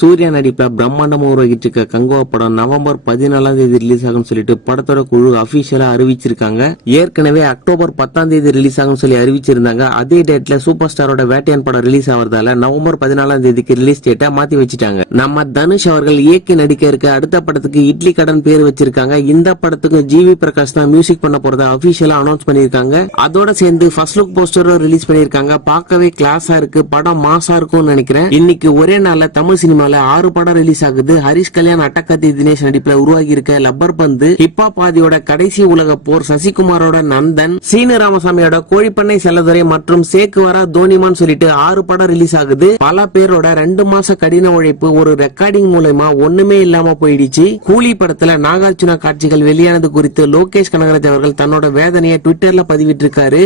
சூர்யா நடிப்பில் பிரம்மாண்டமாக உருவாகிட்டு இருக்க கங்குவா படம் நவம்பர் பதினாலாம் தேதி ரிலீஸ் ஆகும்னு சொல்லிட்டு படத்தோட குழு அபிஷியலா அறிவிச்சிருக்காங்க. ஏற்கனவே அக்டோபர் பத்தாம் தேதி ரிலீஸ் ஆகும்னு சொல்லி அறிவிச்சிருந்தாங்க. அதே டேட்ல சூப்பர் ஸ்டாரோட வேட்டையன் படம் ரிலீஸ் ஆகிறதால நவம்பர் பதினாலாம் தேதிக்கு ரிலீஸ் டேட்டை மாத்தி வச்சுட்டாங்க. நம்ம தனுஷ் அவர்கள் இயக்கி நடிக்க இருக்க அடுத்த படத்துக்கு இட்லி கடன் பேர் வச்சிருக்காங்க. இந்த படத்துக்கு ஜிவி பிரகாஷ் தான் மியூசிக் பண்ண போறதா அபிஷியலா அனௌன்ஸ் பண்ணிருக்காங்க. அதோட சேர்ந்து ஃபர்ஸ்ட் லுக் போஸ்டரும் ரிலீஸ் பண்ணிருக்காங்க. பார்க்கவே கிளாஸா இருக்கு படம் மாசா இருக்கும்னு நினைக்கிறேன். இன்னைக்கு ஒரே நாள்ல தமிழ் சினிமா சினிமால ஆறு படம் ரிலீஸ் ஆகுது. ஹரிஷ் கல்யாண் அட்டகத்தி தினேஷ் நடிப்புல உருவாகி இருக்க லப்பர் பந்து ஹிப்பா பாதியோட கடைசி உலக போர் சசிகுமாரோட நந்தன் சீன ராமசாமியோட கோழிப்பண்ணை செல்லதுரை மற்றும் சேக்கு வர தோனிமான் சொல்லிட்டு ஆறு படம் ரிலீஸ் ஆகுது. பல பேரோட ரெண்டு மாச கடின உழைப்பு ஒரு ரெக்கார்டிங் மூலயமா ஒண்ணுமே இல்லாம போயிடுச்சு. கூலி படத்துல நாகார்ஜுனா காட்சிகள் வெளியானது குறித்து லோகேஷ் கனகராஜ் அவர்கள் தன்னோட வேதனையை ட்விட்டர்ல பதிவிட்டிருக்காரு.